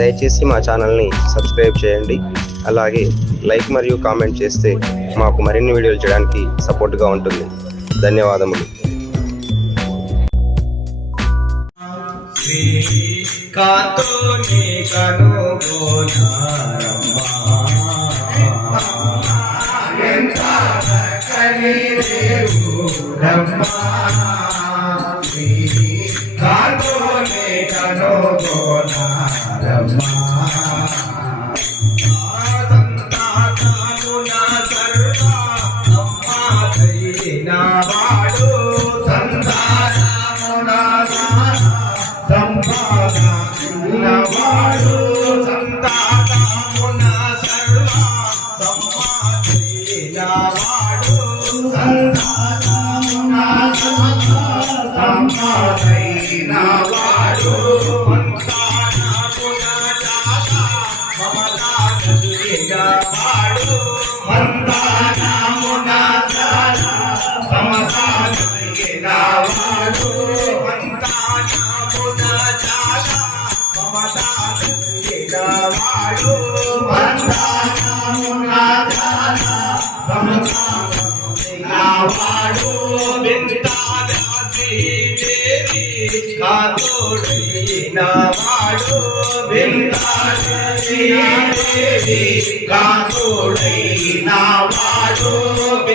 దయచేసి మా ఛానల్ని సబ్స్క్రైబ్ చేయండి. అలాగే లైక్ మరియు కామెంట్ చేస్తే మాకు మరిన్ని వీడియోలు చేయడానికి సపోర్ట్గా ఉంటుంది. ధన్యవాదములు. కాతోని సంతానమున సంపాదనవాడు మంతానమున జాత మమతానవాడు మంతానమున కాతోడైన వాడు. కాతోడైన వాడు.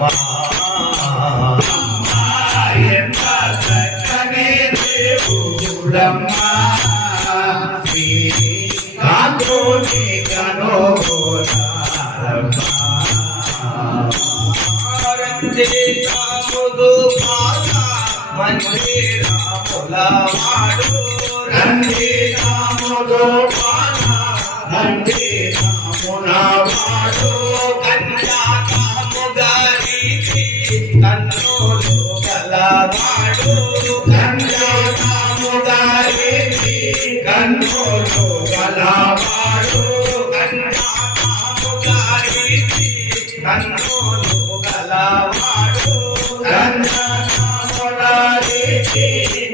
కనోగోరమ్మా ఎంత చక్కని దేవుడమ్మా శ్రీ కాతోని కనోగోరమ్మా రంజితాముదు పాద మందిరాముల వాడు రంజితాముదు పాద వాడు కన్యా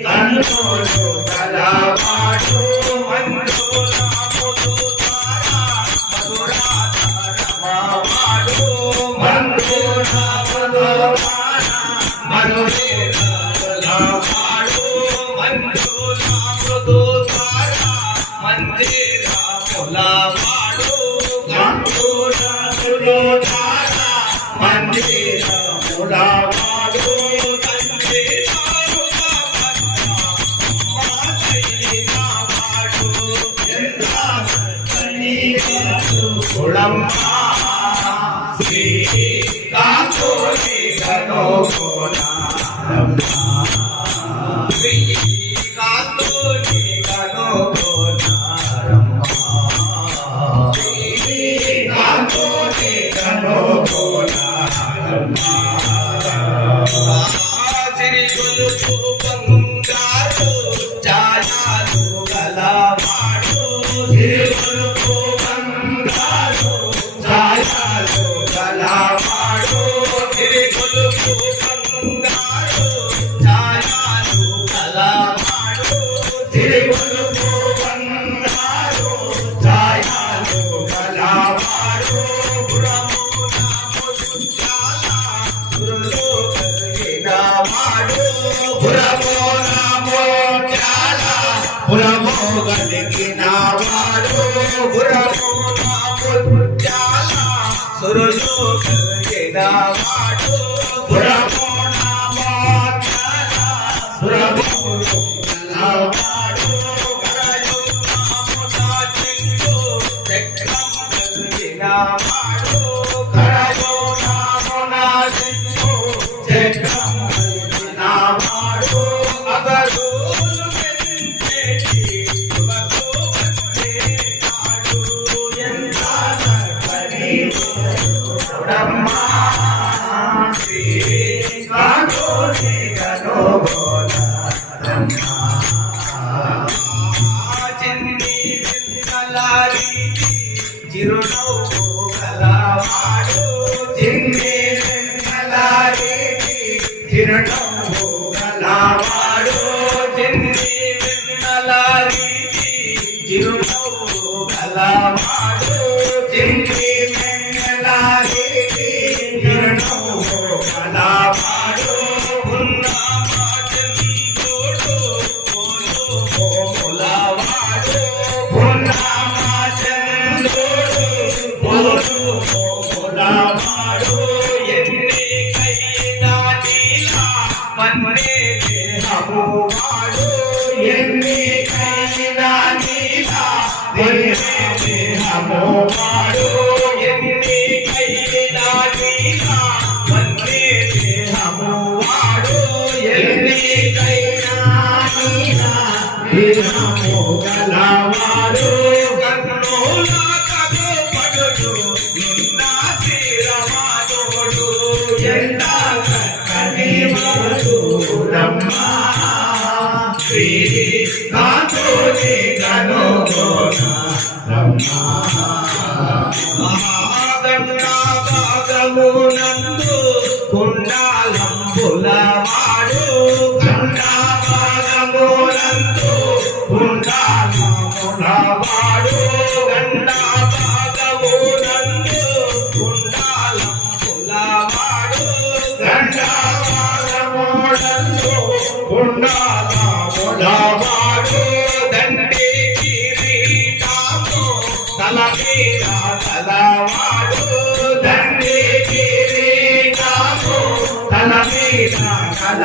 Oh, no. குளம் పురము కలిగిన వాడు పురము సురులు కలిగిన వాడు. చిరునవ్వు కలవాడు జింగే వెంకలారి చిరునవ్వు కలవాడు జింగే వెంకలారి చిరునవ్వు కలవాడు భాగమునందు కుండాలంబుల వాడు గంగా కుండాలముల వాడు గంగా కుండాలంబుల వాడు గంగా కుండాలముల వాడు. దండే కిరీటము తల మీద తలవాడు కిరీటము తల